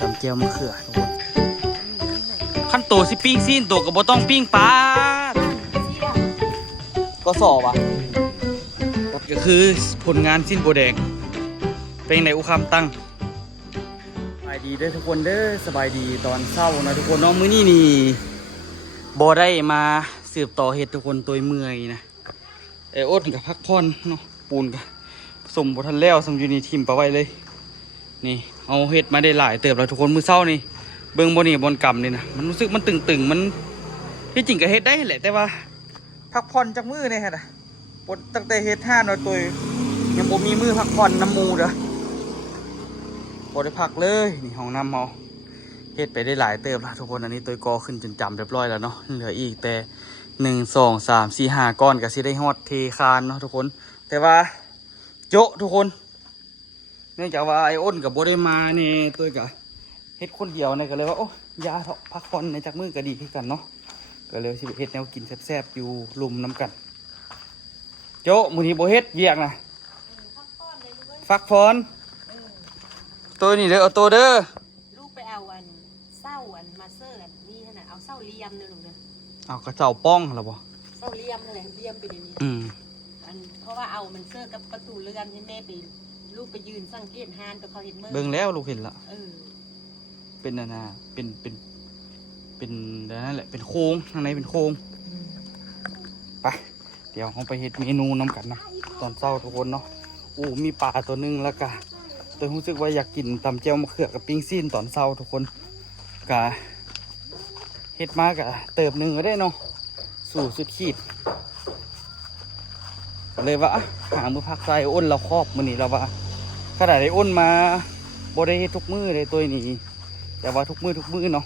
ตำเจียวมะเขือทุกคนขั้นโตสิปิ้งซีนโตกับบ่ต้องปิ้งปลาก็สอบอ่ะก็คือผลงานสิ้นโบแดงเป็นในอุคามตั้งสบายดีเด้อทุกคนเด้อสบายดีตอนเช้านะทุกคนน้องมื้อนี้นี่บ่ได้มาสืบต่อเหตุทุกคนตัวเมื่อยนะอ้นกับพักผ่อนเนาะปูนกับสมบูรณ์แล้วสมอยู่ในทีมปะไว้เลยนี่เอาเห็ดมาได้หลายเติบแล้วทุกคนมื้อเช้านี่เบิ่งบนนี่บนกำนี่นะมันรู้สึกมันตึงๆมันที่จริงก็เห็ดได้แหละแต่ว่าพักผ่อนจากมือเนี่ยฮะปนตั้งแต่เห็ด5น้อยตัวยังบ่มีมือพักผ่อนน้ำมูเด้อบ่ได้พักเลยนี่ห้องน้ำเอาเห็ดไปได้หลายเติบแล้วทุกคนอันนี้ตัวกอขึ้นจนจำเรียบร้อยแล้วเนาะเหลืออีกแต่1 2 3 4 5ก้อนก็สิได้ฮอดเทคานเนาะทุกคนแต่ว่าโจะทุกคนเนื่องจากว่าไอ้อ้นกับโบได้มาเนี่ยตัวกับเฮ็ดคนเดียวเนี่ยก็เลยว่าโอ้ยาเถาะพักผ่อนในจากมือก็ดีขึ้นกันเนาะก็เลยสิเฮ็ดแนวกินแซ่บๆอยู่ลุมน้ำกันโจะมื้อนี้โบเฮ็ดเวียกนะฟักฟอนตัวนี้เด้อเอาตัวเด้อลูกไปเอาอันเศร้าอันมาเซอร์อันนี่ขนาดเอาเศร้าเลียมเลยลูกเนี่ยเอากระเจ้าป้องเหรอบ่เศร้าเลียมอะไรเลียมไปในนี้อันเพราะว่าเอามันเซอร์กับประตูเรือนให้แม่ไปลูกไปยืนสังเกตฮานกับเขาเห็นเมื่อเบิ่งแล้วลูกเห็นละเป็นนานาเป็นนั่นแหละเป็นโค้งข้างในเป็นโค้งไปเดี๋ยวเราไปเฮ็ดเมนูน้ำกันนะตอนเช้าทุกคนเนาะมีปลาตัวนึงแล้วก็ตัวรู้สึกว่าอยากกินตำเจียวมะเขือกับปิ้งซีนตอนเช้าทุกคนกะเฮ็ดมากะเติบหนึ่งก็ได้เนาะสู่สุดขีดเลยว่าหามือพักใจอ้นเราครอบมือนี่เราว่าขนาดได้อ้นมาบ่ได้ทุกมือเลยตัวนี้แต่ว่าทุกมือเนาะ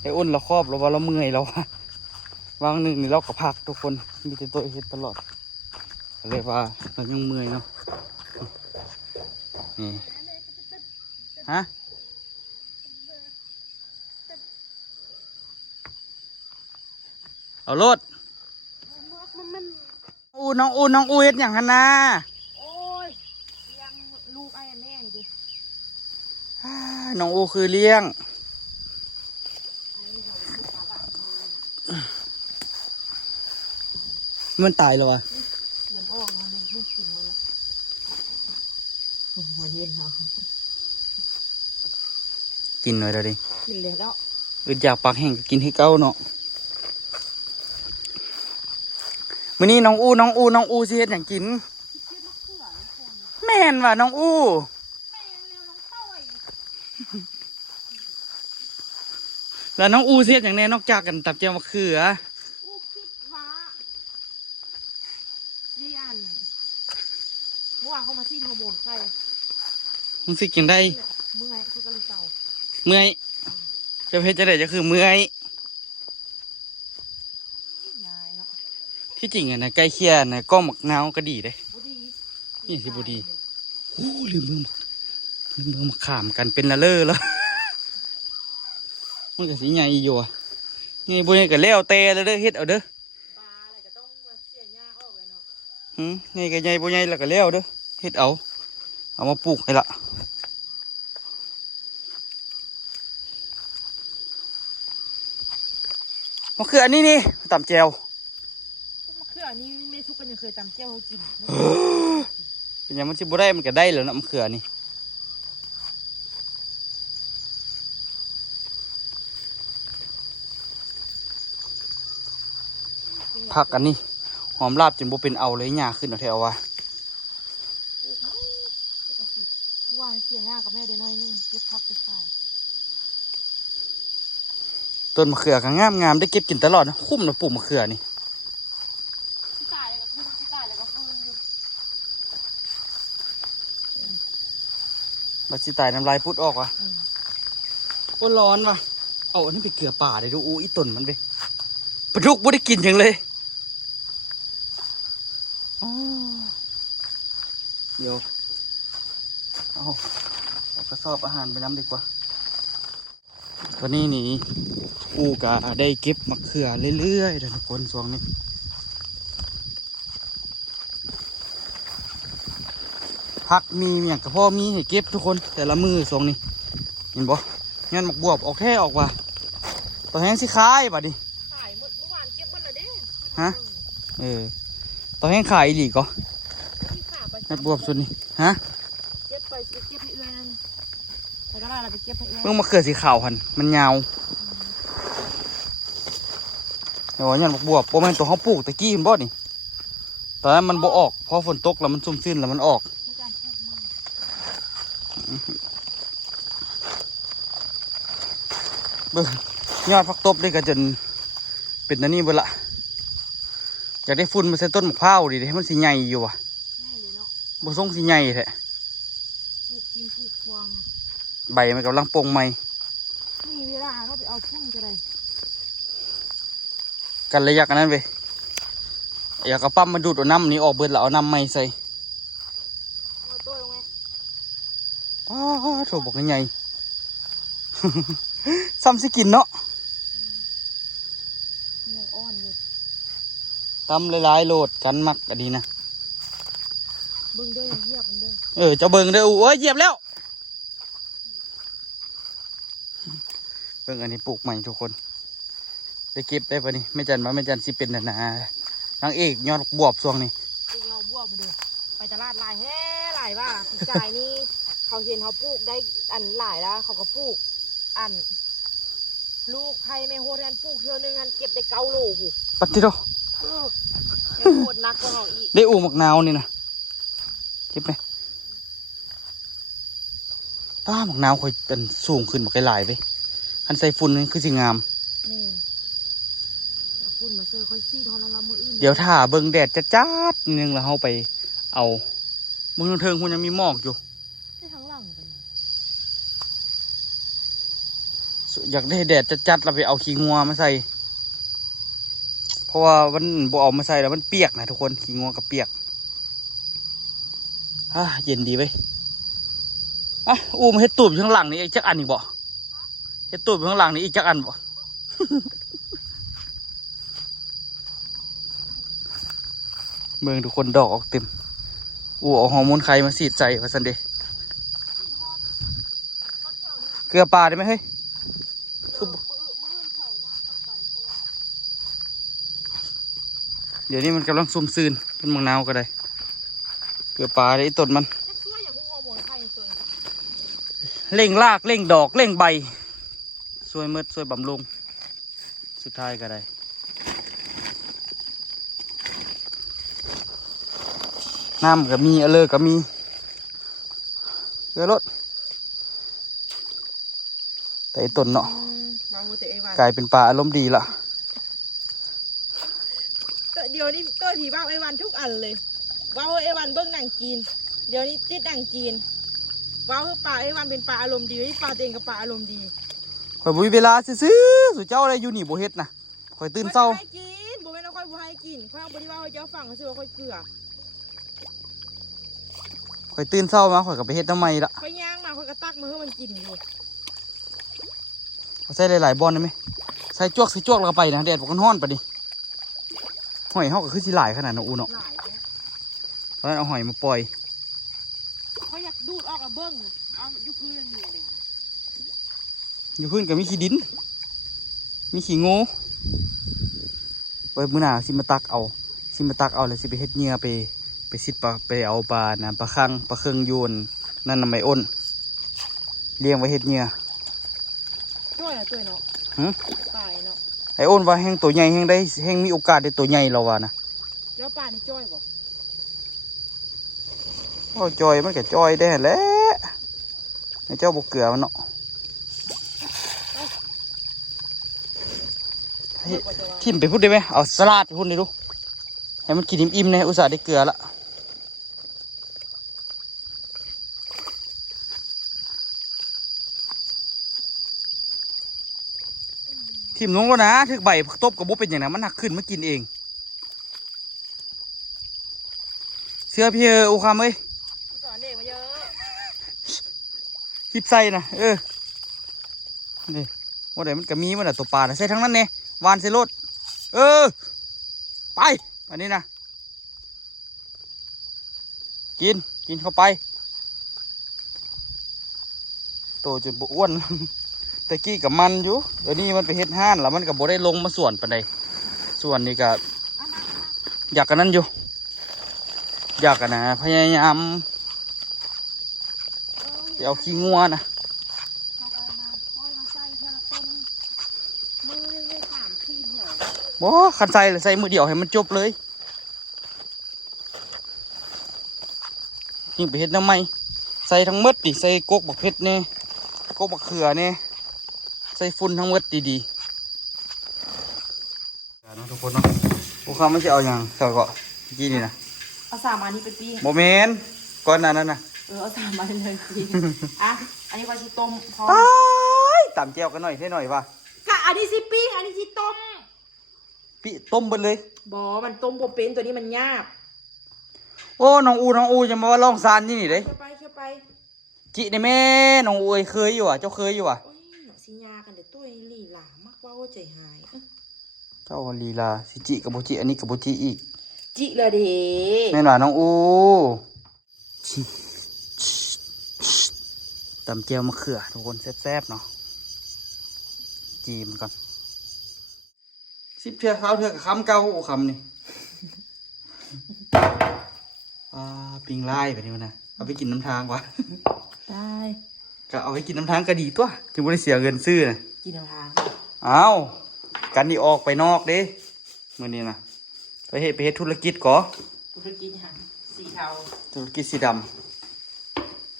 ไอ้อ้นเราครอบเราว่าเราเมื่อยเราวางหนึ่งนี่เราก็พักทุกคนมีแต่ตัวเฮ็ดตลอดเลยว่าเรายังเมื่อยเนาะนี่ฮะเอารถน้องอูเฮ็ดอย่างนั้นนะโอ้ยเลี้ยงลูกไอ้แม่ดิน้องอูคือเลี้ยงมันตายแล้ววะเงินออกมันไม่กินมันละหัวเย็นเหรอกินหน่อยเดี๋ยวดิกินเลยแล้วอยากปากแห้งก็กินให้เก้าเนาะมื้อนี้น้องอูสิเฮ็ดหยังกินแม่นว่ะน้องอูแล้วน้องอูสิเฮ็ดหยังแน่นอกจากกันตับเจียวมะเขืออูคิดว่านี่อันเมื่อวานเขามาซีนฮอร์โมนไข่มึงสิกินได้เมื่อยเขาก็เลยเศร้าเมื่อยจะเพชรจะได้จะคือเมื่อยที่จริงอะนะใกล้เคียนะก็หมักนาวก็ดีเลยนี่สิบุดีโอ้ลืมเมืองมาขามกันเป็นละเลอแล้วมันก็สีใหญ่อยู่อ่ะไงบุญก็แล้วเตะเลยเด้อเฮ็ดเอาเด้อไงก็ใหญ่บุญใหญ่แล้วก็แล้วเด้อเฮ็ดเอามาปลูกให้ละมันคืออันนี้นี่ตำแจวคืออันนี้เมซุกันยังเคยตำเจียวกินเป็นยังมันชิบุได้มันก็ได้แล้วนะมะเขือนี่ผักอันนี้หอมลาบจนบุเป็นเอาเลยหญ้าขึ้นเอาแถวว่าเสียหญ้ากับแม่ได้น้อยนึงเก็บผักไปขายต้นมะเขือก็งามได้เก็บกินตลอดนะคุ้มนะปลูกมะเขือนี่บัดสิตายน้ำลายพุดออกวะโอ้ร้อนวะเอาอันนี้ไปเกลือป่าเลยดูอีต้นมันไปปลาดุกไม่ได้กินอย่างเลยเดี๋ยวเอากระสอบอาหารไปน้ำดีกว่าตอนนี้นี่อูกะได้เก็บมะเขือเรื่อยๆทุกคนช่วงนี้ผ ผักมีอย่างกระเพาะมีให้เก็บทุกคนแต่ละมือสองนี่เห็นบ่งานหมักบวบออกแท้ออกว่าตัวแห้งสิขายบัดนี้ ขายเมื่อวานเก็บหมดแล้วเด้ ฮะ ตัวแห้งขายอีหลีก็ ที่ขาไป งานบวบสุดนี่ฮะ เก็บไปเก็บให้เอื้อนั่นไปก็ได้เราไปเก็บให้เอื้อ เพิ่งมาเกิดสีขาวหันมันยาวเดี๋ยวงานหมักบวบโปรแมนตัวเขาปลูกตะกี้เห็นบ่นี่ตอนนั้นมันบ่ออกพอฝนตกแล้วมันซุ่มซื่นแล้วมันออก ไม่การพูดมาก เบิ่งยอดผักตบได้กันจนเป็นอันนี้เบิ่งละอยากได้ฝุ่นมาใส่ต้นมะพร้าวดิให้มันสีใหญ่อยู่ว่ะ ง่ายเลยเนาะ บ่ทรงสีใหญ่แท้ ปลูกกินปลูกควาง ใบมันกำลังโป่งใหม่ มีเวลาเราไปเอาพุ่นก็ได้ กันเลยอยากอันนั้นเว้ยอยากเอาปั๊มมาดูดเอาน้ำนี้ออกเบิดแล้วเอาน้ำใหม่ใส่ เอาตัวลงไหม ป้าโถบอกใหญ่ ซ้ำสิกินเนาะ ยังอ่อนอยู่ ตำหลายๆโลดกันมักอันนี้นะ เบิ่งเด้อยังเหยียบมันเด้อ เจ้าเบิ่งเด้ออู้โอ้ยเหยียบแล้วเบิ่งอันนี้ปลูกใหม่ทุกคนได้เก็บได้ปะนี่ไม่จันว่าไม่จันสิเป็นนางเอกยอดบวบช่วงนี้ ไปเอาบวกมาเด้อไปตลาดหลายแฮ่หลายว่าปีกายนี่ เขาเห็นเขาปลูกได้อันหลายแล้วเขาก็ปลูกอัน ลูกไผ่ไม่โหดอันปลูกเท่านึงอันเก็บได้9 โลบุ ปัดที่โต ไม่โหดนักกว่าเขาอีก ได้อูหมักนาวนี่นะเก็บไหมป้าหมักนาวค่อยเป็นสูงขึ้นบักหลายไปคันใส่ฝุ่นนี่คือสิงาม แม่นพุ่นมาเซอร์ค่อยซีดเท่านั้นละมืออื่น เดี๋ยวถ้าเบิ่งแดดจัดๆนึงแล้วเฮาไปเอามึงเทิงๆคุณยังมีหมอกอยู่ ได้ทั้งหลังกัน อยากได้แดดจัดๆเราไปเอาขี้งัวมาใส่ เพราะว่ามันบ่เอามาใส่แล้วมันเปียกนะทุกคนขี้งัวกับเปียกเย็นดีเว้ยมาเฮ็ดตูบอยู่ข้างหลังนี่อีกจักอันอีกบ่เฮ็ดตูบอยู่ข้างหลังนี่อีกจักอันบ่ เบิ่งทุกคนดอกออกเต็มเอาฮอร์โมนไข่มาสีดใส่ว่าซั่นเด้เกลือปลาได้ไหมเฮ้ยคือเดี๋ยวนี้มันกำลังซุ่มซืนเป็นมังนาวก็ได้เกลือปลาได้ต้นมันเร่งรากเร่งดอกเร่งใบช่วยเมดช่วยบำรุงสุดท้ายก็ได้น้ำก็มีเลอก็มีเกลือรถแต่ไอ้ต้นเนาะกลายเป็นปลาอารมณ์ดีละ เดี๋ยวนี้ตัวผีบ้าไอ้วันทุกอันเลยว้าวไอ้วันเบิ้งหนังจีนเดี๋ยวนี้ติดหนังจีนว้าวคือปลาไอ้วันเป็นปลาอารมณ์ดีที่ปลาตัวเองกับปลาอารมณ์ดี ข่อยบุยเวลาซื้อๆสุเจ้าอะไรอยู่นี่บ่เฮ็ดนะข่อยตื่นเช้า ให้กินบ่แม่นเอาค่อยบ่ให้กินค่อยเอาบ่ได้ว่าเขาเจ้าฝั่งเขาสิว่าค่อยเกลือ ข่อยตื่นเช้ามาข่อยก็ไปเฮ็ดทำไมละ ค่อยย่างมาค่อยก็ตักมาให้มันกินอยู่ เอาใส่หลายๆบอนได้ไหมใส่จวกแล้วก็ไปนะแดดบ่กันร้อนปะดิหอยเฮาก็คือสิหลายขนาดนั้นอูเนาะ หลายเนี่ย เพราะฉะนั้นเอาหอยมาปล่อย ค่อยอยากดูดออกกับเบิ้งน่ะเอาอยู่พื้นนี่เดียว อยู่พื้นก็มีขี้ดิน มีขี้โง่ไว้มื้อหน้าสิมาตักเอาแล้วสิไปเฮ็ดเหยื่อไปสิไปเอาปลานะปลาคังปลาเครื่องโยนนั่นน่ะไม่อ้นเลี้ยงไว้เฮ็ดเหยื่อ ช่วยนะตัวเนาะ หึ ตายเนาะ ไอ้อ้นว่าแห้งตัวใหญ่แห้งได้แห้งมีโอกาสได้ตัวใหญ่เราว่านะ แล้วปลานี่จ้อยบ่ เอาจอยมันก็จอยได้แหล้วไอ้เจ้าบกเกลือมันเนาะทิมไปพูดได้ไหมเอาสลัดไปพูดดิดูให้มันกินอิ่มๆนะอุตส่าห์ได้เกลือละทิมลงแล้วนะถึกใบตบกับบุเป็นอย่างนั้นมันหักขึ้นมากินเองเสื้อพี่อุคามเอ้ย สอนเด็กมาเยอะ หิบใส่นะนี่ว่าเดี๋ยวมันก็มีมันอะตัวปลานะใส่ทั้งนั้นเนี่ยวานใส่รถไปอันนี้นะกินเข้าไป โตจนบ่อ้วน ตะกี้กับมันอยู่เดี๋ยวนี้มันไปเฮ็ดห้านแล้วมันก็บ่ได้ลงมาส่วนปานใดส่วนนี้ก็อยากกันนั้นอยู่อยากกันนะพยายามไปเอาขี้งัวนะ เอาไปมาค่อยมาใส่เท่าละต้นมือนึงได้3-4เหี่ยว บ่คันใส่เลยใส่มือเดียวให้มันจบเลยยิ่งไปเฮ็ดน้ำไหมใส่ทั้งหมดดิใส่กกบักเพชรนี่กกบักเขือนี่ใส่ฝุ่นทั้งหมดดีๆเนาะทุกคนเนาะพวกเขาไม่ใช่เอาอย่างเก่าเกาะเมื่อกี้นี่นะ เอา3อันนี้ไปปิ้ง โมเมนต์ก่อนหน้านั้นนะ เอา3อันเลยปิ้งอ่ะอันนี้ว่าสิต้มพร้อม ตายตำเจียวกันหน่อยให้หน่อยว่ะ กะอันนี้สิปิ้งอันนี้สิต้ม พี่ต้มเบิดเลย มันต้มบ่เป็นตัวนี้มันยาก โอ้น้องอูจะมาว่าลองซานนี่นี่เด้ เชื่อไป จิในแม่น้องอูเอ้ยเคยอยู่อ่ะเจ้าเคยอยู่อ่ะ โอ้ยหนักสิยากันเดี๋ยวตัวหลีหลามากว่าใจหาย เจ้าลีลาสิจิกับโบจิอันนี้กับโบจิอีก จิละเด้ แม่นว่าน้องอูตำเจียวมะเขือทุกคนแซ่บๆเนาะจีมันก่อน10 เทื่อเท้าเทื่อกับคำเก่าโอ้คำนี่ ปิงไล่แบบนี้มันนะเอาไปกินน้ำทางวะ ได้ ก็เอาไปกินน้ำทางก็ดีตัวจึงไม่ได้เสียเงินซื้อนะ กินน้ำทาง เอากันนี่ออกไปนอกเด้มื่อนี้นะไปเฮ็ดธุรกิจก่อ ธุรกิจหันสีเทา ธุรกิจสีด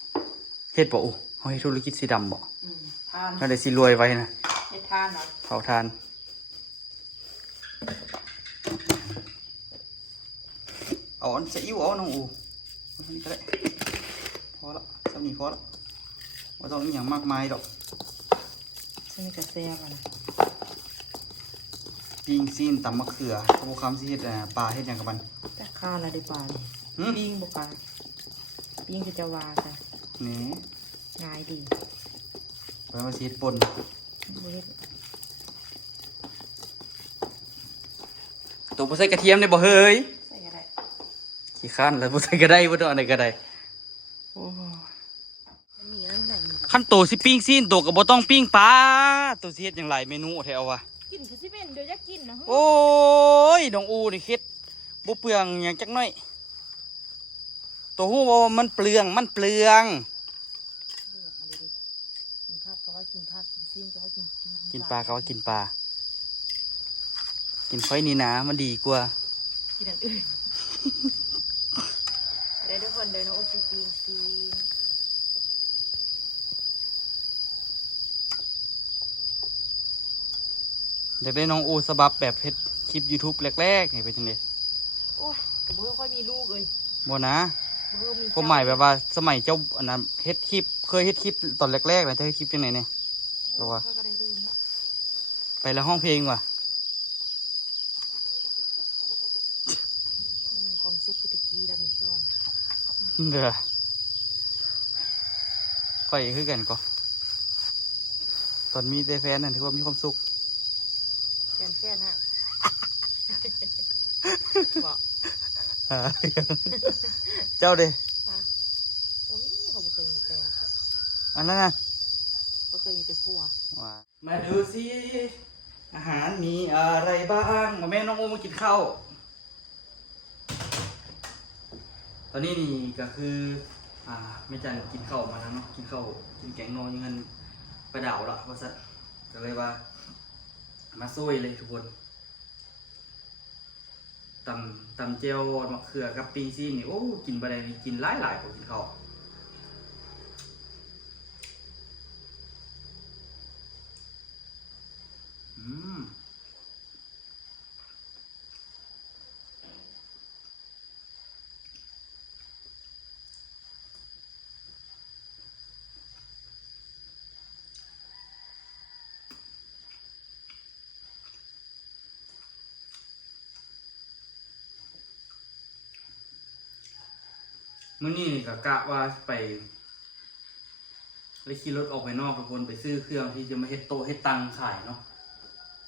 ำเฮ็ดบ่โอ้เฮ็ดธุรกิจสีดำบ่ ทาน นั่นได้สิรวยไว้นะ เฮ็ดทานเนาะ เผาทานเอาอันซีอิ๊วเอาน้องอูเอาเท่านี้ก็ได้พอละสำนี้พอละไม่ต้องอหย่างมากมายดอก ซึ่งนี่ก็แซ่บอ่ะนะ ปิ้งซีนตำมะเขือพวกคำสิเฮ็ดปลาเฮ็ดหยังกับมัน แต่ข้าวละได้ปลาเนี่ย หืม ปิ้งบ่ปลาปิ้งคือจะวาจ้ะ นี่ ง่ายดี ไปมาสิเฮ็ดป่น บ่เฮ็ด ตัวบ่ใส่กระเทียมได้บ่เฮ้ย ใส่ก็ได้ ขี้ข้านแล้วบ่ใส่ก็ได้บ่ต้องอันใดก็ได้โอ้ มันมีนั่นไหนมี ขั้นโตสิปิ้งซีนโตก็บ่ต้องปิ้งปลาตัวสิเฮ็ดหยังหลายเมนูแท้เอาวะ กินคือสิเป็นเดี๋ยวจะกินนะ โอ้ยน้องอูนี่เฮ็ดบ่เปลืองหยังจักหน่อยตัวฮู้ว่ามันเปลือง เบื่ออะไรดิกินผักก็ว่ากินผักกินซีนก็ว่ากินซีน กินปลาก็ว่ากินปลา กินไฟนี่นะมันดีกว่า กินอันอื่นได้ทุกคนเดินโอ้สิปิ้งซีน อยากได้น้องอูสบับแบบเฮ็ดคลิป YouTube แรกๆนี่เป็นจังได๋ โอ้ยก็บ่ค่อยมีลูกเลย บ่นะ บ่ค่อยมี ก็หมายแบบว่าสมัยเจ้าอันนั้นเฮ็ดคลิปเคยเฮ็ดคลิปตอนแรกๆนะเจ้าเฮ็ดคลิปจังไหนเนี่ย ตัว ค่อยก็ได้ลืมละ ไปแล้วห้องเพลงว่ะ มีความสุขคือตะกี้แล้วมีพวก เด้อค่อยคือกันก็ตอนมีแต่แฟนนั่นถือว่ามีความสุข แฟนฮะบอก เจ้าเด้ โอ้ยเขาบ่เคยมีแฟน อันนั้นน่ะ เขาเคยมีแต่ครัว ว่ามาดูสิอาหารมีอะไรบ้างมาแม่น้องโอมากินข้าวตอนนี้นี่ก็คือแม่จันกินข้าวมาแล้วเนาะกินข้าวกินแกงนอนอยังงั้นไปดาวละว่าซะก็เลยว่ามาซุยเลยทุกคนตำเจียวมะเขือกับปีซีนนี่โอ้กินไปได้นี่กินหลายกว่ากินข้าวอืมมื้อนี้นี่ก็กะว่าไปเลยขี่รถออกไปนอกทุกคนไปซื้อเครื่องที่จะมาเฮ็ดโต๊ะเฮ็ดตังขายเนาะ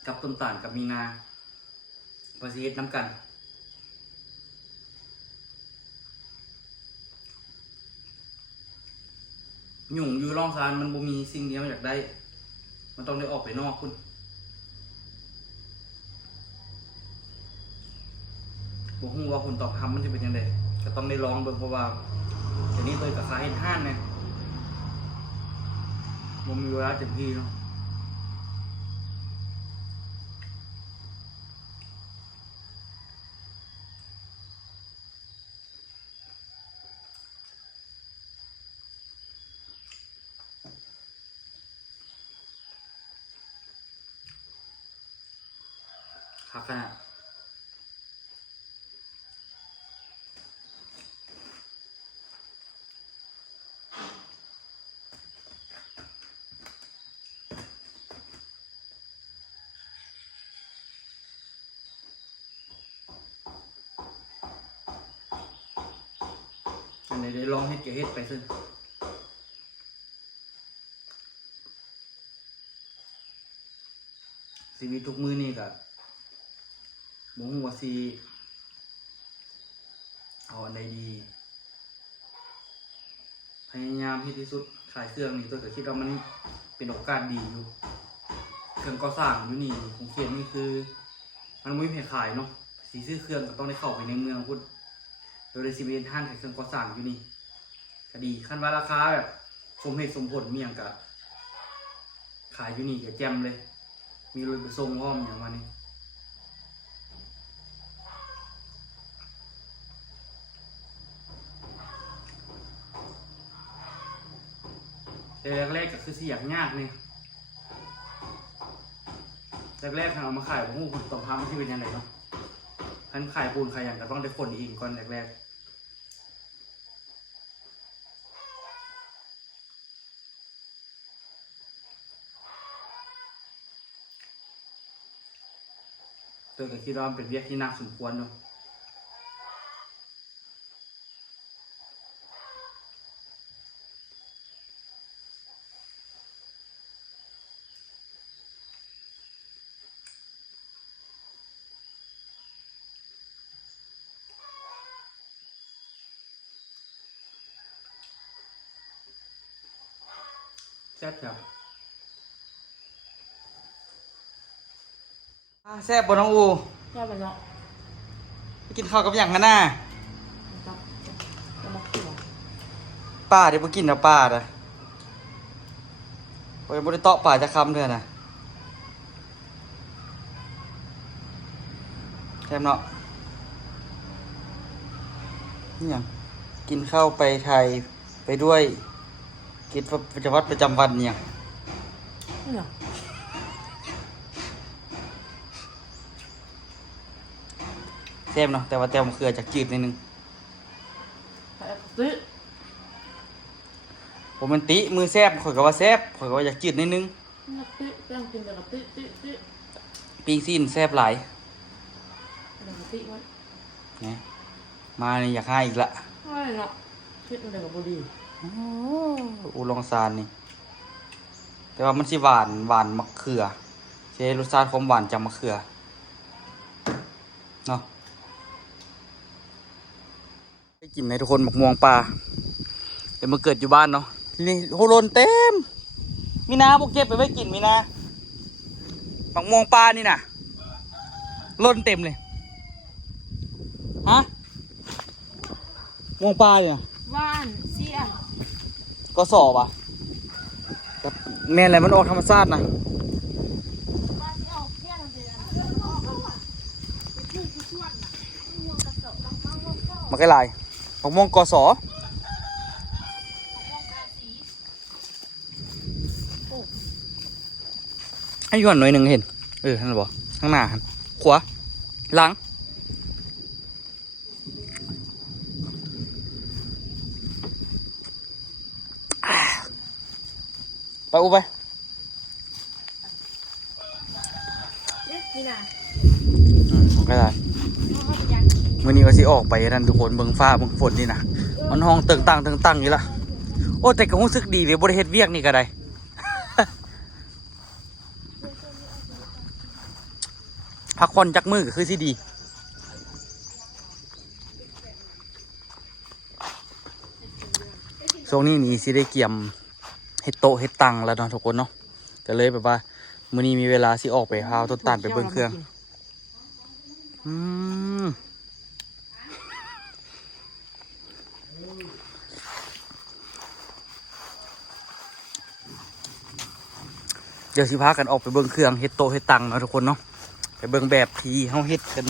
กับต้นตาลกับมีนาไปสิเฮ็ดน้ำกัน หยุ่งอยู่ร่องซานมันบ่มีสิ่งเดียวอยากได้มันต้องได้ออกไปนอกคุณบ่ฮู้ว่าคนตอบทำมันจะเป็นยังไงก็ต้องได้ลองเบิ่งเพราะว่าเดี๋ยวนี้ตัวกับขาเห็นห้านเนี่ยบ่มีเวลาเต็มที่เนาะคักขนาดอันไหนได้ลองเฮ็ดก็เฮ็ดไปซึ่งชีวิตทุกมื้อนี่ก็บ่ฮู้ว่าสิเอาอันใดดีพยายามให้ที่สุดขายเครื่องนี่ตัวก็คิดว่ามันเป็นโอกาสดีอยู่เครื่องก่อสร้างอยู่นี่ของเขียนนี่คือมันไม่มีแผงขายเนาะสีซื้อเครื่องก็ต้องได้เข้าไปในเมืองพุ่นโดยได้สิเวนท่านขายเครื่องก่อสร้างอยู่นี่ก็ดีขั้นว่าราคาแบบสมเหตุสมผลมีอย่างกะขายอยู่นี่ก็แจ่มเลยมีรถไปส่งอ้อมอย่างวันนี้แต่แรกๆก็คือสิอยากยากนี่แรกๆเอามาขายผมหูคนต่อพามันที่เป็นยังไงเนาะท่านขายปูนขายอย่างก็ต้องได้คนเองก่อนแรกๆตัวก็คิดว่ามันเป็นเวียกที่หนักสมควรเนาะแซ่บครับแซ่บบนน้องอู แค่ไปเนาะ ไปกินข้าวกับอย่างกันน่ะ จะมาขิว ป้าเดี๋ยวไปกินนะป้านะไปบริโตะป่าจะคำเถอะนะแซ่บเนาะนี่ยังกินข้าวไปไทยไปด้วยกิจวัตรประจำวันเนี่ย เนี่ย แซ่บเนาะแต่ว่าแต้มเขือจากจืดนิดนึง ซื้อ ผมมันติมือแซ่บข่อยก็ว่าแซ่บข่อยก็ว่าอยากจืดนิดนึง นักตื้อแป้งกินกับนักตื้อตื้อตื้อ ปิ้งซีนแซ่บหลาย นักตื้อไว้ เนี่ยมานี่อยากให้อีกละ ไม่เนาะคิดมันเด็กกับบุรี อูลองซานนี่แต่ว่ามันสิหวานมะเขือใช้รสชาติความหวานจากมะเขือเนาะไปกินในทุกคนหมกม่วงปลาเดี๋ยวมาเกิดอยู่บ้านเนาะนี่โหโลนเต็มมีนาพวกเก็บไปไว้กินมีนาหมกม่วงปลานี่น่ะโลนเต็มเลยฮะม่วงปลาเนี่ย ว่านเสี้ยน ก็สอบอ่ะแต่แม่อะไรมันออกธรรมชาตินะ ว่านที่ออกเสี้ยนเดือนออกแล้วอะไปชื่อชวนน่ะม่วงกระสอบมะม่วงก็ มันก็ลายมะม่วงกสอ ม่วงกาสี ให้ย้อนหน่อยหนึ่งเห็นท่านบอกข้างหน้าหันขวาหลังไปอุไป นี่นะ มันก็ได้ เขาเป็นยัง มื่อนี้ก็สิออกไปนั่นทุกคนเบิ่งฟ้าเบิ่งฝนนี่นะมันห้องเติงตั้งอยู่ละโอ้แต่ก็รู้สึกดีเลยบริเฮ็ดเวียกนี่ก็ได้ พักผ่อนจักมือก็คือสิดีช่วงนี้นี่สิได้เกี่ยม เฮ็ดโต๊ะเฮ็ดตังแล้วเนาะทุกคนเนาะก็เลยแบบว่ามื้อนี้มีเวลาสิออกไปพาต้นตาลไปเบิ่งเครื่องอืมเดี๋ยวสิพากันออกไปเบิ่งเครื่องเฮ็ดโต๊ะเฮ็ดตังเนาะทุกคนเนาะไปเบิ่งแบบที่เฮาเฮ็ดกัน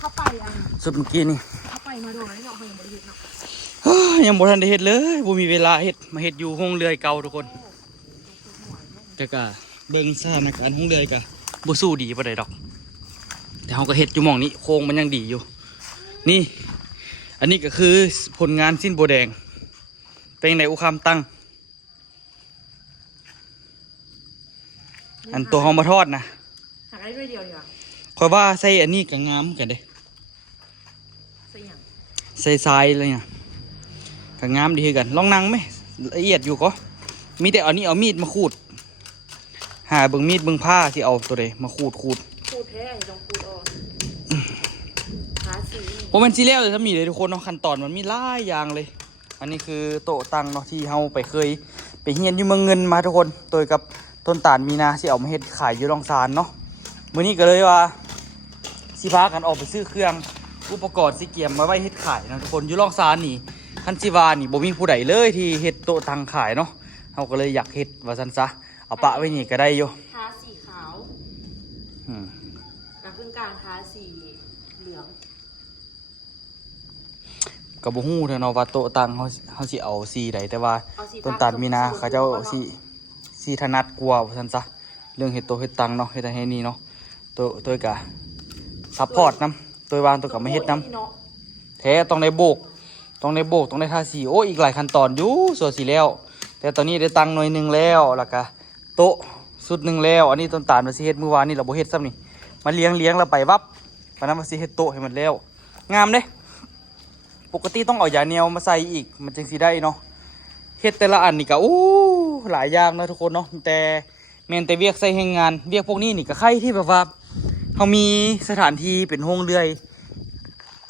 เข้าไปอัน สุดเมื่อกี้นี่ เข้าไปมาโดนแล้วเนาะเพิ่นบ่ได้เฮ็ดเนาะ ยังบ่ทันได้เฮ็ดเลยบ่มีเวลาเฮ็ดมาเฮ็ดอยู่ห้องเรือยเก่าทุกคนแต่ก็เบิ่งสถานการณ์ห้องเรือยก็บ่สู้ดีปานใดดอกแต่เฮาก็เฮ็ดอยู่หม่องนี้โครงมันยังดีอยู่ นี่ อันนี้ก็คือผลงานสิ้นโบแดงเป็นในอุคามตั้งอันตัวเฮามาทอดนะ หาได้ด้วยเดียวดีกว่า ค่อยว่าใส่อันนี้ก็งามกันเด้ ใส่หยัง ใส่ทรายเลยเนี่ยก็งามดีคือกันลองนั่งไหมละเอียดอยู่ก็มีแต่เอานี่เอามีดมาขูดหาเบิ่งมีดเบิ่งผ้าที่เอาตัวใดมาขูด ขูดแท้ลองขูดออกหาสี เพราะมันสิแล้วเลยถ้ามีเลยทุกคนเนาะขั้นตอนมันมีหลายอย่างเลย อันนี้คือโต๊ะตั้งเนาะที่เฮาไปเคยไปเฮียนอยู่เมืองเงินมาทุกคนโดยกับต้นตาลมีนาที่เอามาเฮ็ดขายอยู่รองซานเนาะมื้อนี้ก็เลยว่าสิพากันออกไปซื้อเครื่องอุปกรณ์สิเกียมมาไว้เฮ็ดขายนะทุกคนอยู่รองซานนี่คันสิว่านี่บ่มีผู้ใดเลยที่เฮ็ดโต๊ะตั้งขายเนาะเฮาก็เลยอยากเฮ็ดว่าซั่นซะเอาปะไว้นี่ก็ได้อยู่ ทาสีขาว อืม แล้วครึ่งกลางทาสีเหลือง ก็บ่ฮู้เด้อเนาะว่าโต๊ะตั้งเฮาสิเอาสีใดแต่ว่า เอาสี ต้นตาลมีนาเขาเจ้าสีถนัดกว่าว่าซั่นซะเรื่องเฮ็ดโต๊ะเฮ็ดตังเนาะเฮ็ดให้นี่เนาะตัวก็ซัพพอร์ตนำตัววางตัวก็มาเฮ็ดนำแท้ต้องได้โบกต้องได้ทาสีโอ้อีกหลายขั้นตอนอยู่ส่วนสิแล้ว แต่ตอนนี้ได้ตังหน่อยหนึงแล้วแล้วก็โต๊ะสุดหนึงแล้วอันนี้ต้นตาลว่าสิเฮ็ดมื้อวานนี่เราบ่เฮ็ดซ้ำนี่มาเลี้ยงแล้วไปวับวันนั้นว่าสิเฮ็ดโต๊ะให้มันแล้วงามเด้ปกติต้องเอายาแนวมาใส่อีกมันจึงสิได้เนาะเฮ็ดแต่ละอันนี่ก็หลายอย่างนะทุกคนเนาะแต่แม่นแต่เวียกใส่แรงงานเวียกพวกนี้นี่ก็ใครที่แบบว่าเขามีสถานที่เป็นโรงเรือย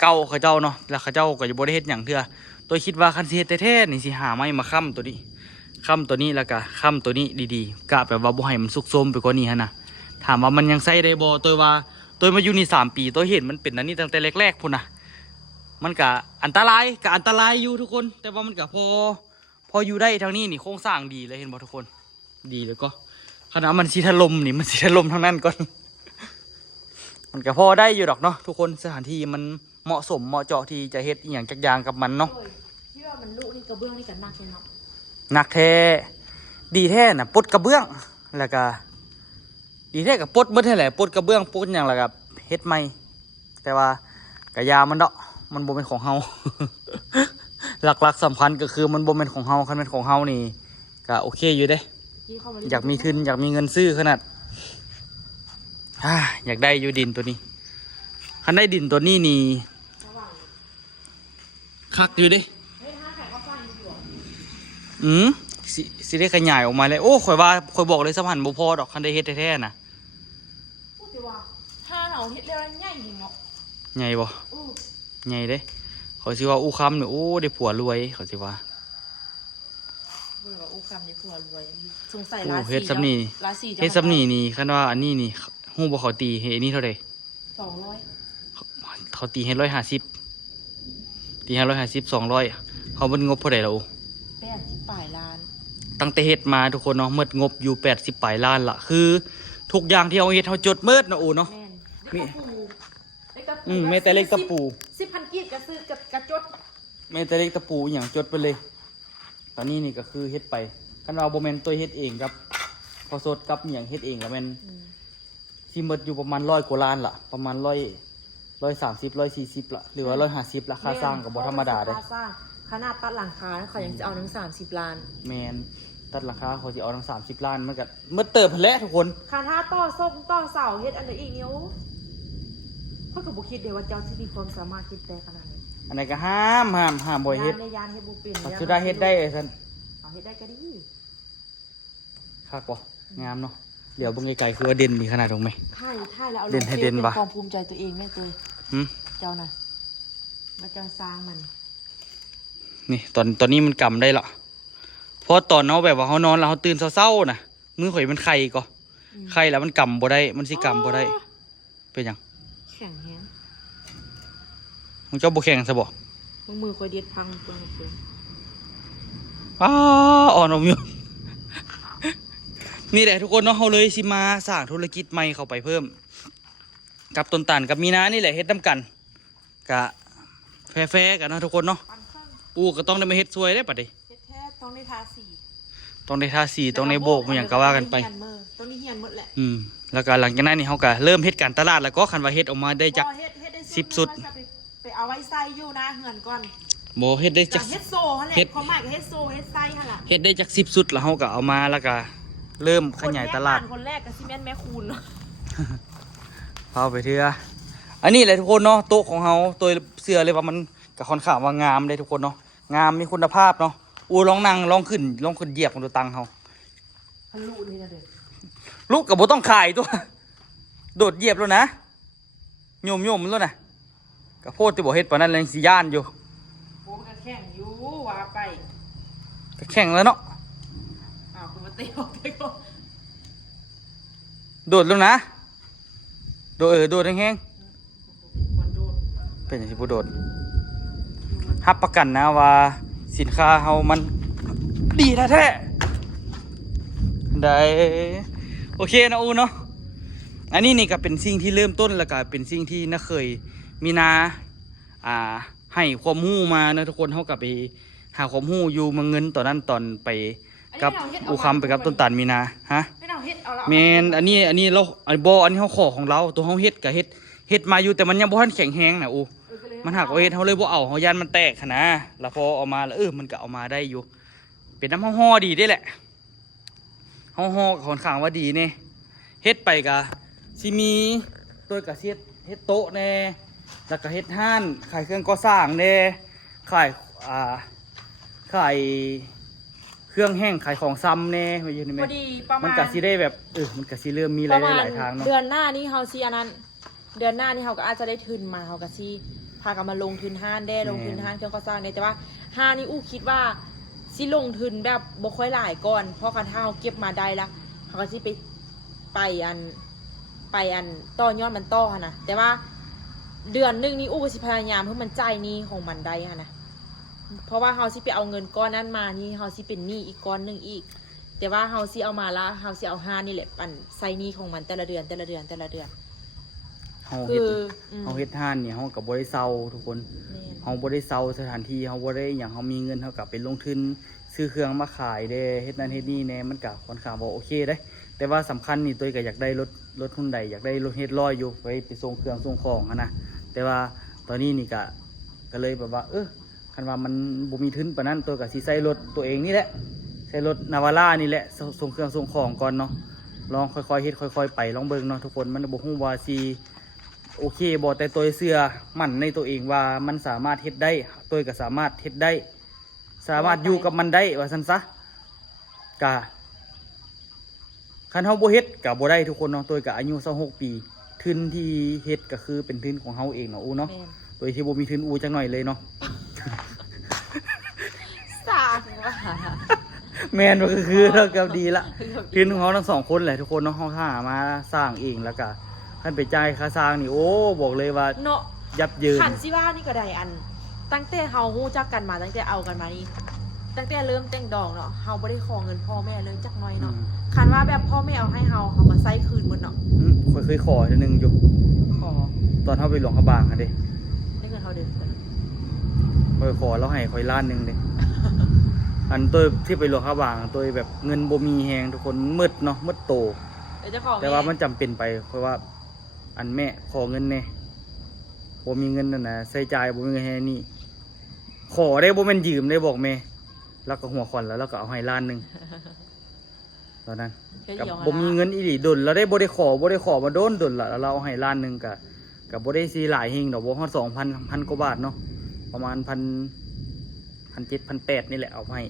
เก่าเขาเจ้าเนาะแล้วเขาเจ้าก็จะบ่ได้เฮ็ดหยังเทื่อตัวคิดว่าคันสิเฮ็ดแท้ๆนี่สิหาไม้มาค้ำตัวนี้ค้ำตัวนี้แล้วก็ค้ำตัวนี้ดีๆกะแบบว่าบ่ให้มันสุกซมไปกว่านี้หั่นน่ะถามว่ามันยังใช้ได้บ่ตัวว่าตัวมาอยู่นี่3 ปีตัวเห็นมันเป็นอันนี้ตั้งแต่แรกๆพุ่นน่ะมันก็อันตรายอยู่ทุกคน แต่ว่ามันก็พออยู่ได้ทางนี้นี่โครงสร้างดีเลยเห็นบ่ทุกคนดีเลยก็ขนาดมันสิถล่มนี่มันสิถล่มทางนั้นก่อน มันก็พอได้อยู่ดอกเนาะทุกคนสถานที่มันเหมาะสมเหมาะเจาะที่จะเฮ็ดอหย่างจักอย่างกับมันเนาะ ที่ว่ามันลุนี่กระเบื้องนี่กันหนักเลยเนาะ หนักแท้ดีแท้น่ะปลดกระเบื้องแล้วก็ดีแท้กับปลดเบิดแท้แหละปลดกระเบื้องปลดอย่างแล้วก็เฮ็ดใหม่แต่ว่ากะยามันเนาะมันบ่เป็นของเฮา หลักๆสำคัญก็คือมันบ่เป็นของเฮาคันเป็นของเฮานี่ก็โอเคอยู่เด้อยากมีทุนอยากมีเงินซื้อขนาดอยากได้อยู่ดินตัวนี้คันได้ดินตัวนี้นี่คักอยู่เด้สิได้ขยายออกมาเลยโอ้ข่อยบอกเลยสะพานบ่พอดอกคันได้เฮ็ดแท้ๆน่ะ พูดดีว่าถ้าเราเฮ็ดแล้วใหญ่จริงเนาะ ใหญ่บ่ใหญ่เด้เขาสิว่าอู้คำเนี่ยโอ้ได้ผัวรวยเขาสิว่า เบื่อว่าโอ้คำนี้ผัวรวยสงสัย โอ้ ราศี เฮ็ดซ้ำนี่ ราศี เฮ็ดซ้ำนี่นี่คันว่าอันนี้นี่ฮู้บ่เขาตีให้อันนี้เท่าใด 200 เขาตีให้150ตีให้150 200เขาเบิดงบเท่าใดล่ะโอ้ 80 ปลายล้าน ตั้งแต่เฮ็ดมาทุกคนเนาะหมดงบอยู่80ปลายล้านละคือทุกอย่างที่เฮาเฮ็ดเฮาจดเมิดนะโอ้เนาะ แม่น แม้แต่เล็กตะปู 10,000กีบก็ซื้อกระจด แม้แต่เล็กตะปูอหย่างจดไปเลย ตอนนี้นี่ก็คือเฮ็ดไปคันว่าบ่แม่นตัวเฮ็ดเองครับพอสดกับอหย่างเฮ็ดเองแล้วแม่นสิหมดอยู่ประมาณ100กว่าล้านละประมาณ130 140ละหรือว่า150ละค่าสร้างก็บ่ธรรมดาเด้ ค่าสร้างขนาดตัดหลังคาเขายังจะเอาทั้ง30 ล้าน แม่นตัดราคาเขาสิเอาทั้ง30ล้านมันก็หมดเติบพุ่นแหละทุกคน คาถ้าต่อส้มต่อเสาเฮ็ดอันใดอีกนิ้วเพิ่นก็บ่คิดเด้ว่าเจ้าสิมีความสามารถคิดแต่ขนาดนี้ อันไหนก็ห้ามบ่เฮ็ด ในยานเฮ็ดบ่เป็น ปัจจุบันเฮ็ดได้ซั่น เอาเฮ็ดได้ก็ดี คักบ่งามเนาะเดี๋ยวเบิ่งไกลๆคือว่าเด่นดีขนาดตรงไหม ถ่ายแล้วเอาลง เด่นให้เด่น ป็ วะ ความภูมิใจตัวเองแม่ตัว หึ เจ้าน่ะว่าเจ้าสร้างมัน นี่ตอนนี้มันกำได้ละพ ราะตอนเนาะแบบว่าเขานอนแล้วเขาตื่นเศร้าๆน่ะมือข่อยมันไข่ก็ไข่แล้วมันกำบ่ได้มันสิกำบ่ได้เป็นหยัง แข็งแฮง มึงเจ้าบ่แข็งซะบ่ มึงมือคอยเด็ดพังตัวเพื่อน อ้าอ่อนอมอยู่ นี่แหละทุกคนเนาะเขาเลยสิมาสร้างธุรกิจใหม่เข้าไปเพิ่ม กับต้นตาลกับมีนานี่แหละเฮ็ดน้ำกันกะแฟร์ๆกันเนาะทุกคนเนาะ ปันเครื่อง อูก็ต้องได้มาเฮ็ดซวยได้ปะดิ เฮ็ดแท้ต้องได้ทาสี ต้องได้ทาสีต้องได้โบกมันอย่างก็ว่ากันไป ต้องได้เฮียนหมดแหละ แล้วก็หลังจากนั้นนี่เขาก็เริ่มเฮ็ดการตลาดแล้วก็คันว่าเฮ็ดออกมาได้จัก เฮ็ดได้ 10สุด ไปเอาไว้ใส่อยู่นะเหือนก่อน บ่เฮ็ดได้จัก เฮ็ดโซ่หั่นแหละความหมายก็เฮ็ดโซ่เฮ็ดไส้หั่นล่ะ เฮ็ดได้จัก10สุดแล้วเขาก็เอามาแล้วก็เริ่มขยายตลาด คนแรกก็สิแม่นแม่คูณเนาะ เอาไปเถอะอันนี้แหละทุกคนเนาะโต๊ะของเขาตัวเสื้อเลยว่ามันก็ค่อนข้างว่างามเลยทุกคนเนาะงามมีคุณภาพเนาะอูลองนั่งลองขึ้นเหยียบของตัวตังเขา พันลูกนี่นะเด้อ ลูกกับโบต้องขายตัว โดดเหยียบแล้วนะโยมแล้วนะกระโพดที่บอกเฮ็ดปานนั้นแรงสีย่านอยู่ โอ้มันก็แข็งอยู่ว่าไป ก็แข่งแล้วเนาะ อ้าวกูมาเตะออกไปก่อน โดดแล้วนะโดดแห้ง คนโดด ๆเป็นอย่างที่ผู้โดดรับประกันนะว่าสินค้าเฮามันดีแท้ๆได้โอเคนะอูเนาะอันนี้นี่ก็เป็นสิ่งที่เริ่มต้นแล้วก็เป็นสิ่งที่น่าเคยมีนาให้ความรู้มานะทุกคนเฮากับไปหาความรู้อยู่เมืองเงินตอนนั้นตอนไปกับอูคำไปกับต้นตาลมีนาฮะ ไม่เอาเฮ็ดเอาละ แมนอันนี้เราอันนี้เขาขอของเราตัวเขาเฮ็ดกับเฮ็ดมาอยู่แต่มันยังบ่ทันแข็งแรงนะอูมันหักเอาเฮ็ดเขาเลยบ่เอาเขายันมันแตกขนาดแล้วพอเอามาแล้วมันก็เอามาได้อยู่ เป็นน้ำห่อๆดีได้แหละห่อๆค่อนข้างว่าดีเนี่ยเฮ็ดไปกะสิมีตัวกะเฮ็ดโต๊ะแน่แล้วก็เฮ็ดห้านขายเครื่องก่อสร้างแน่ขายเครื่องแห้งขายของซ้ำแน่ไปอยู่นี่ พ แม่ อดีประมาณ มันกะสิได้แบบมันกะสิเริ่มมีหลายทางเนาะ เดือนหน้านี้เฮาสิอันนั้น เดือนหน้านี้เฮาก็อาจจะได้ทุนมาเฮาก็สิพากันมาลงทุนห้านได้ลงทุนห้านเครื่องก่อสร้างได้แต่ว่าห้านนี่อู้คิดว่าสิลงทุนแบบบ่ค่อยหลายก่อนเพราะกันถ้าเฮาเก็บมาได้ละเฮาก็สิไปอันต่อยอดมันต่อหั่นน่ะแต่ว่าเดือนหนึงนี่อู้ก็สิพยายามให้มันจ่ายหนี้ของมันได้หั่นน่ะเพราะว่าเฮาสิไปเอาเงินก้อนนั้นมานี่เฮาสิเป็นหนี้อีกก้อนหนึงอีก แต่ว่าเฮาสิเอามาละเฮาสิเอาห้านี่แหละปั่นใส่หนี้ของมันแต่ละเดือน เฮา คื เฮ็ด อ เฮาเฮ็ดห้านเนี่ยเฮาก็บ่ได้เซาทุกคน แม่น เฮาบ่ได้เซาสถานที่เฮาบ่ได้หยังเฮามีเงินเฮาก็ไปลงทุนซื้อเครื่องมาขายเด้เฮ็ดนั่นเฮ็ดนี่แน่มันก็ค่อนข้างบ่โอเคเด้แต่ว่าสำคัญนี่ตัวก็อยากได้รถหุ้นใดอยากได้รถเฮ็ดร้อยอยู่ไปส่งเครื่องส่งของหั้นนะแต่ว่าตอนนี้นี่ก็เลยแบบว่าคันว่ามันบ่มีทุนปานนั้นตัวก็สิใช้รถตัวเองนี่แหละใช้รถนาวาร่านี่แหละส่งเครื่องส่งของก่อนเนาะลองค่อยๆเฮ็ดค่อยๆไปลองเบิ่งเนาะทุกคนมันบ่ฮู้ว่าสิโอเคบ่แต่ตัวเสื้อมั่นในตัวเองว่ามันสามารถเฮ็ดได้ตัวก็สามารถเฮ็ดได้ สามารถอยู่กับมันได้ว่าซั่นซะกะคันเฮาบ่เฮ็ดก็บ่ได้ทุกคนเนาะตัวก็อายุ26ปีทุนที่เฮ็ดก็คือเป็นทุนของเฮาเองเนาะอูเนาะ แม่น โดยที่บ่มีทุนอูจักหน่อยเลยเนาะ สาธุว่า แม่นก็คือเราก็ดีละทุนของเฮาทั้งสองคนแหละทุกคนเนาะเฮาหามาสร้างเองแล้วก็คันไปจ่ายค่าสร้างนี่โอ้บอกเลยว่า เนาะ ยับเยิน ขันสิว่านี่ก็ได้อัน ตั้งแต่เฮาฮู้จักกันมาตั้งแต่เอากันมานี่ตั้งแต่เริ่มแต่งดอกเนาะเฮาบ่ได้ขอเงินพ่อแม่เลยจักหน่อยเนาะคันว่าแบบพ่อแม่เอาให้เฮาก็ใช้คืนหมดเนาะ เคยขอเทื่อนึงอยู่ ขอ ตอนเฮาไปหลวงพระบางอะเด้ ได้เงินเฮาเดือนเดียว คอยขอแล้วให้คอยล้านหนึงเด้ อันตัวที่ไปหลวงพระบางตัวแบบเงินบ่มีแฮงทุกคนมืดเนาะมืดโต เดี๋ยวจะขอ แต่ว่ามันจำเป็นไปเพราะว่า อันแม่ขอเงินแน่บ่มีเงินนั่นน่ะใช้จ่ายบ่มีเงินให้นี่ขอได้บ่แม่นยืมได้บอกแม่แล้วก็หัวขวัญแล้วก็เอาให้ล้านหนึงตอนนั้นกับบ่มีเงินอีหลีดนแล้วได้บ่ได้ขอมาโดนละแล้วเราเอาให้ล้านหนึงก็บ่ได้สิหลายเฮงดอกบ่ฮอด 2,000 1,000 กว่าบาทเนาะประมาณ1,700 1,800นี่แหละเอาให้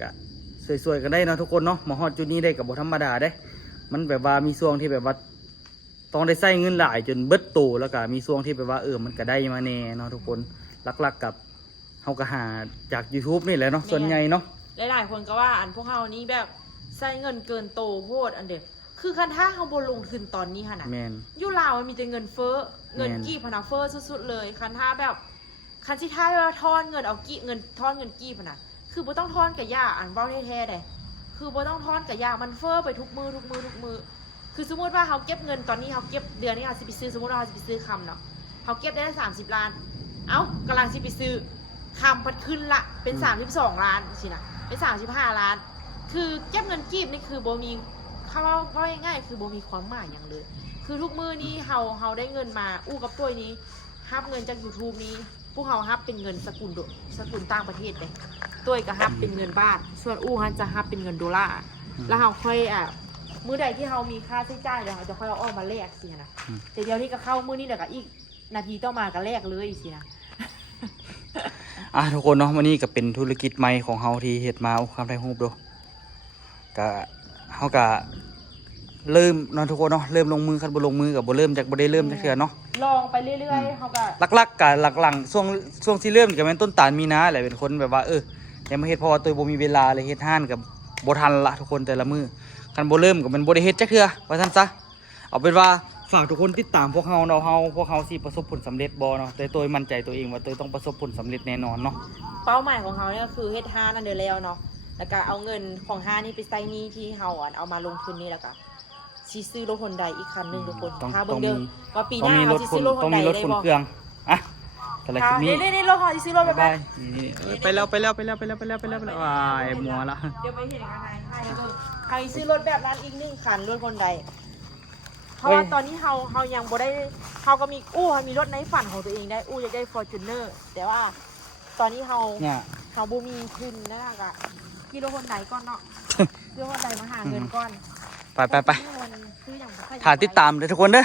ก็สวยๆกันได้เนาะทุกคนเนาะมาฮอดจุดนี้ได้ก็บ่ธรรมดาเด้ มันแบบว่ามีช่วงที่แบบว่าต้องได้ใช้เงินหลายจนเบิดโตแล้วก็มีช่วงที่แบบว่ามันก็ได้มาแน่เนาะทุกคนหลักๆกับเฮาก็หาจาก YouTube นี่แหละเนาะส่วนใหญ่เนาะ หลายๆคนก็ว่าอันพวกเฮานี้แบบใช้เงินเกินโตโพดอันเด็กคือคันท่าเฮาบ่ลงทุนตอนนี้ค่ะนะ แม่น อยู่ลาวมันมีแต่เงินเฟ้อเงิน แม่น กีบพนักเฟ้อสุดๆเลยคันท่าแบบคันที่ท้ายว่าทอนเงินเอากีเงินทอนเงินกีบพนักคือบ่ต้องทอนกับยาอันเว้าแท้ๆเด้คือบ่ต้องทอนกับยามันเฟ้อไปทุกมือคือสมมติว่าเฮาเก็บเงินตอนนี้เฮาเก็บเดือนนี้เฮาสิไปซื้อสมมติว่าเฮาสิไปซื้อคำเนาะเฮาเก็บได้30 ล้าน เอ้ากำลังสิไปซื้อคำพัดขึ้นละเป็น32 ล้านสินะเป็น35 ล้าน คือเก็บเงินกีบนี่คือบ่มีเขาว่าง่ายๆคือบ่มีความหมายอย่างเลย คือทุกมือนี้เฮาได้เงินมาอู้กับตัวนี้ฮับเงินจาก YouTube นี้พวกเฮาฮับเป็นเงินสกุลต่างประเทศเลยตัวก็ฮับเป็นเงินบาทส่วนอู้ฮันจะฮับเป็นเงินดอลลาร์แล้วเฮาค่อยมื้อใดที่เฮามีค่าใช้จ่ายเดี๋ยวเฮาจะค่อยเอาออกมาแลกสินะแต่เดี๋ยวนี้ก็เข้ามื้อนี้เดี๋ยวก็อีกนาทีต่อมาก็แลกเลยสินะ ทุกคนเนาะวันนี้ก็เป็นธุรกิจใหม่ของเฮาที่เฮ็ดมาอุคามไทยฮูปดูก็เฮาก็เริ่มเนาะทุกคนเนาะเริ่มลงมือกันบ่ลงมือกับบ่เริ่มจากบ่ได้เริ่มจักเทื่อเนาะ ลองไปเรื่อยๆเขาก็ หลักๆกับหลังๆช่วงที่เริ่มก็แม่นต้นตาลมีนาแหละเป็นคนแบบว่ายังมาเฮ็ดเพราะว่าตัวบ่มีเวลาเลยเฮ็ดห้านกับบ่ทันละทุกคนแต่ละมื้อคันบ่เริ่มก็มันบ่ได้เฮ็ดจักเทื่อว่าซั่นซะเอาเป็นว่าฝากทุกคนติดตามพวกเฮาเนาะพวกเฮาสิประสบผลสำเร็จบ่เนาะแต่ตัวมั่นใจตัวเองว่าตัวต้องประสบผลสำเร็จแน่นอนเนาะ เป้าหมายของเขาเนี่ยคือเฮ็ดห้านั่นเดียวแล้วเนาะแล้วก็เอาเงินของห้านี่ไปใส่หนี้ที่เฮาเอามาลงทุนนี่แล้วก็สิซื้อรถฮอนไดอีกคันหนึงทุกคน ต้อง ถ้าเบิ่งเด้อว่าปีห ต้อง น้า มีร เขา ถ สิ ข ซื้ น อรถฮ ต้ อ อง นได มีรถ ได้ ขน บ่ เครื่องอะแต่ละคลิปนี้ นี่รถฮอนสิซื้อรถแบบ ไป นั้น ไปแล้วว้ายมัวละ เดี๋ยวไปเห็นกันไหนให้เด้อใครซื้อรถแบบนั้นอีก1คันรถฮอนไดเพราะว่าตอนนี้เฮายังบ่ได้เฮาก็มีมีรถในฝันของตัวเองได้อยากได้ Fortuner แต่ว่าตอนนี้เฮา เนี่ย เขาบูมีทุนนะกะกิโลคนไหนก่อนเนาะ กิโลคนไหนมาหาเงินก่อน ไป มันซื้ออย่างบ่ค่อย ถ่ายติดตามเลยทุกคนเด้อ